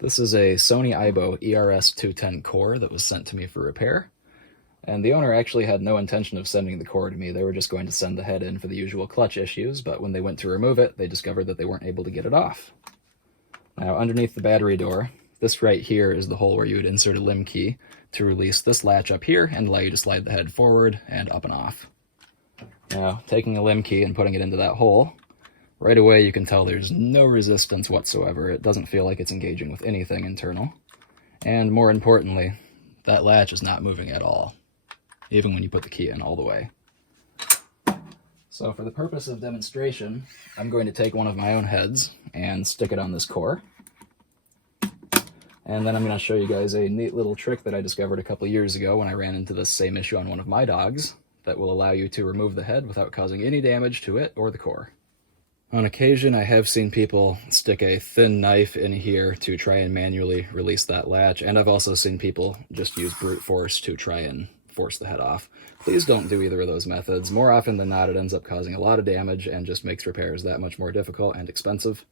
This is a Sony AIBO ERS-210 core that was sent to me for repair, and the owner actually had no intention of sending the core to me. They were just going to send the head in for the usual clutch issues, but when they went to remove it, they discovered that they weren't able to get it off. Now, underneath the battery door, this right here is the hole where you would insert a limb key to release this latch up here and allow you to slide the head forward and up and off. Now, taking a limb key and putting it into that hole, right away you can tell there's no resistance whatsoever. It doesn't feel like it's engaging with anything internal. And more importantly, that latch is not moving at all, even when you put the key in all the way. So for the purpose of demonstration, I'm going to take one of my own heads and stick it on this core. And then I'm going to show you guys a neat little trick that I discovered a couple years ago when I ran into this same issue on one of my dogs that will allow you to remove the head without causing any damage to it or the core. On occasion, I have seen people stick a thin knife in here to try and manually release that latch, and I've also seen people just use brute force to try and force the head off. Please don't do either of those methods. More often than not, it ends up causing a lot of damage and just makes repairs that much more difficult and expensive.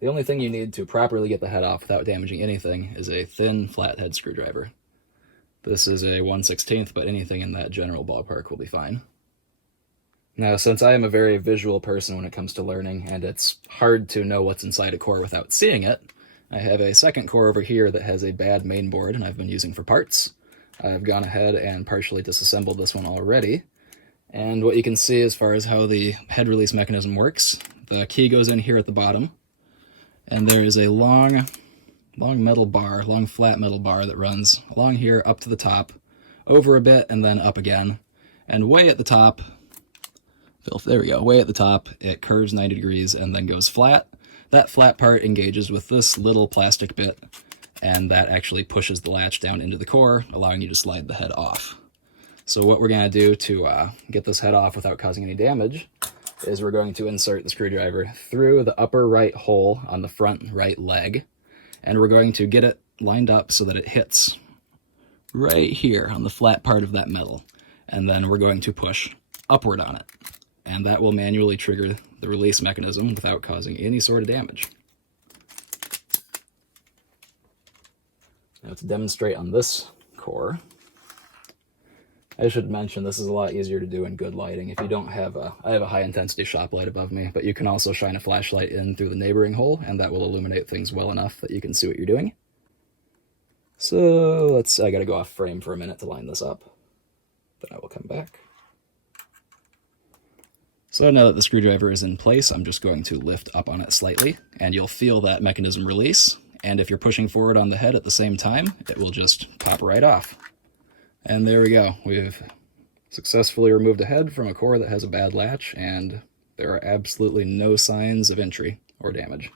The only thing you need to properly get the head off without damaging anything is a thin, flathead screwdriver. This is a 1/16, but anything in that general ballpark will be fine. Now, since I am a very visual person when it comes to learning, and it's hard to know what's inside a core without seeing it, I have a second core over here that has a bad mainboard and I've been using for parts. I've gone ahead and partially disassembled this one already, and what you can see as far as how the head release mechanism works, the key goes in here at the bottom, and there is a long metal bar, long flat metal bar that runs along here up to the top, over a bit, and then up again, and way at the top, there we go, way at the top, it curves 90 degrees and then goes flat. That flat part engages with this little plastic bit, and that actually pushes the latch down into the core, allowing you to slide the head off. So what we're going to do to get this head off without causing any damage is we're going to insert the screwdriver through the upper right hole on the front right leg, and we're going to get it lined up so that it hits right here on the flat part of that metal, and then we're going to push upward on it. And that will manually trigger the release mechanism without causing any sort of damage. Now to demonstrate on this core, I should mention this is a lot easier to do in good lighting. If you don't have I have a high intensity shop light above me, but you can also shine a flashlight in through the neighboring hole and that will illuminate things well enough that you can see what you're doing. So I gotta go off frame for a minute to line this up. Then I will come back. So now that the screwdriver is in place, I'm just going to lift up on it slightly, and you'll feel that mechanism release, and if you're pushing forward on the head at the same time, it will just pop right off. And there we go. We've successfully removed a head from a core that has a bad latch, and there are absolutely no signs of entry or damage.